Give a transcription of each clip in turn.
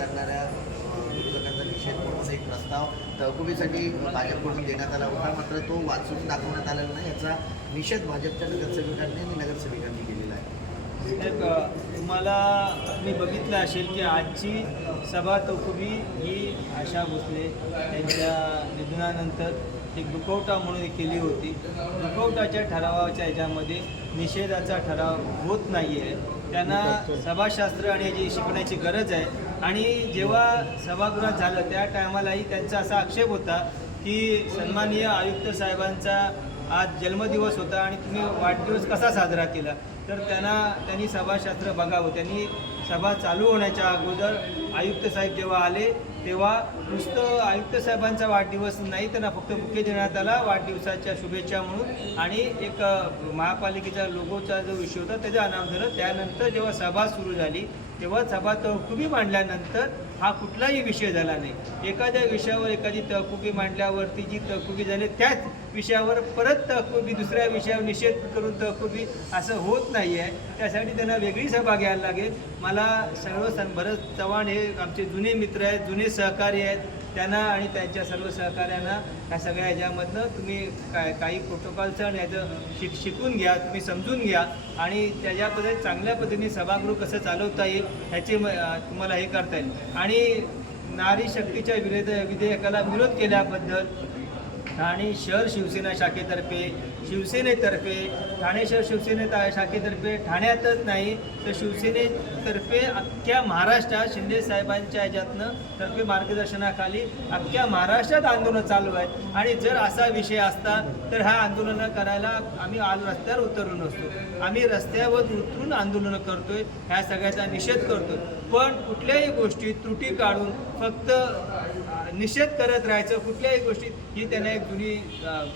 करणाऱ्या विरोधकांचा निषेध म्हणून एक प्रस्ताव तहकुबीसाठी भाजपकडून देण्यात आला होता, मात्र तो वाचून दाखवण्यात आलेला नाही. याचा निषेध भाजपच्या नगरसेवकांनी आणि नगरसेविकांनी केलेला आहे. तुम्हाला मी बघितलं असेल की आजची सभा तहकुबी ही आशा भोसले यांच्या निधनानंतर एक दुखवटा म्हणून केली होती. दुखवटाच्या ठरावाच्या ह्याच्यामध्ये निषेधाचा ठराव होत नाही आहे. त्यांना सभाशास्त्र आणि याची शिकण्याची गरज आहे. आणि जेव्हा सभागृहात झालं त्या टायमालाही त्यांचा असा आक्षेप होता की सन्माननीय आयुक्त साहेबांचा आज जन्मदिवस होता आणि तुम्ही वाढदिवस कसा साजरा केला. तर त्यांनी सभाशास्त्र बघावं. त्यांनी सभा चालू होण्याच्या अगोदर आयुक्त साहेब जेव्हा आले तेव्हा नुसतं आयुक्त साहेबांचा वाढदिवस नाही, त्यांना फक्त बुके देण्यात आला वाढदिवसाच्या शुभेच्छा म्हणून आणि एक महापालिकेच्या लोगोचा जो विषय होता त्याचं अनावरण झालं. त्यानंतर जेव्हा सभा सुरू झाली तेव्हा सभा तहकुबी मांडल्यानंतर हा कुठलाही विषय झाला नाही. एखाद्या विषयावर एखादी तहकुबी मांडल्यावरती जी तहकुबी झाली त्याच विषयावर परत तहकुबी दुसऱ्या विषयावर निषेध करून तहकुबी असं होत नाही आहे. त्यासाठी त्यांना वेगळी सभा घ्यायला लागेल. मला भरत चव्हाण हे आमचे जुने मित्र आहेत, जुने सहकारी आहेत. त्यांना आणि त्यांच्या सर्व सहकाऱ्यांना ह्या सगळ्या ह्याच्यामधनं तुम्ही काही प्रोटोकॉलचं आणि ह्याचं शिकून घ्या, तुम्ही समजून घ्या आणि त्याच्यामध्ये चांगल्या पद्धतीने सभागृह कसं चालवता येईल ह्याचे तुम्हाला हे करता येईल. आणि नारी शक्तीच्या विधेयकाला विरोध केल्याबद्दल ठाणे शहर शिवसेना शिवसेनेतर्फे ठाणे शहर शाखेतर्फे ठाण्यातच नाही तर शिवसेनेतर्फे अख्ख्या महाराष्ट्रात शिंदे साहेबांच्या ह्याच्यातनं तर्फे मार्गदर्शनाखाली अख्ख्या महाराष्ट्रात आंदोलन चालू आहेत. आणि जर असा विषय असता तर हा आंदोलनं करायला आम्ही रस्त्यावर उतरलो नसतो. आम्ही रस्त्यावर उतरून आंदोलनं करतोय, ह्या सगळ्याचा निषेध करतोय. पण कुठल्याही गोष्टीत त्रुटी काढून फक्त निषेध करत राहायचं कुठल्याही गोष्टीत ही त्यांना एक जुनी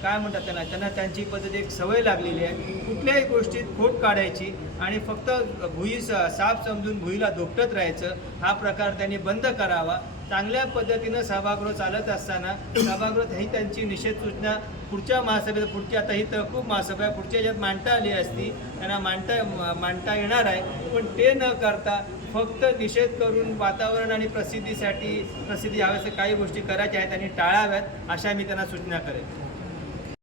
काय म्हणतात त्यांना त्यांची पद्धत एक सवय लागलेली आहे. कुठल्याही गोष्टीत खोट काढायची आणि फक्त भुई साप समजून भुईला धोपटत राहायचं हा प्रकार त्यांनी बंद करावा. चांगल्या पद्धतीनं सभागृह चालत असताना सभागृहात ही त्यांची निषेध सूचना पुढच्या महासभेत पुढची आता ही तहकूब महासभा पुढच्या ह्याच्यात मांडता आली असती, त्यांना मांडता येणार आहे. पण ते न करता फक्त निषेध करून वातावरण आणि प्रसिद्धी हव्याच्या काही गोष्टी करायच्या आहेत आणि टाळाव्यात अशा मी त्यांना सूचना करेन.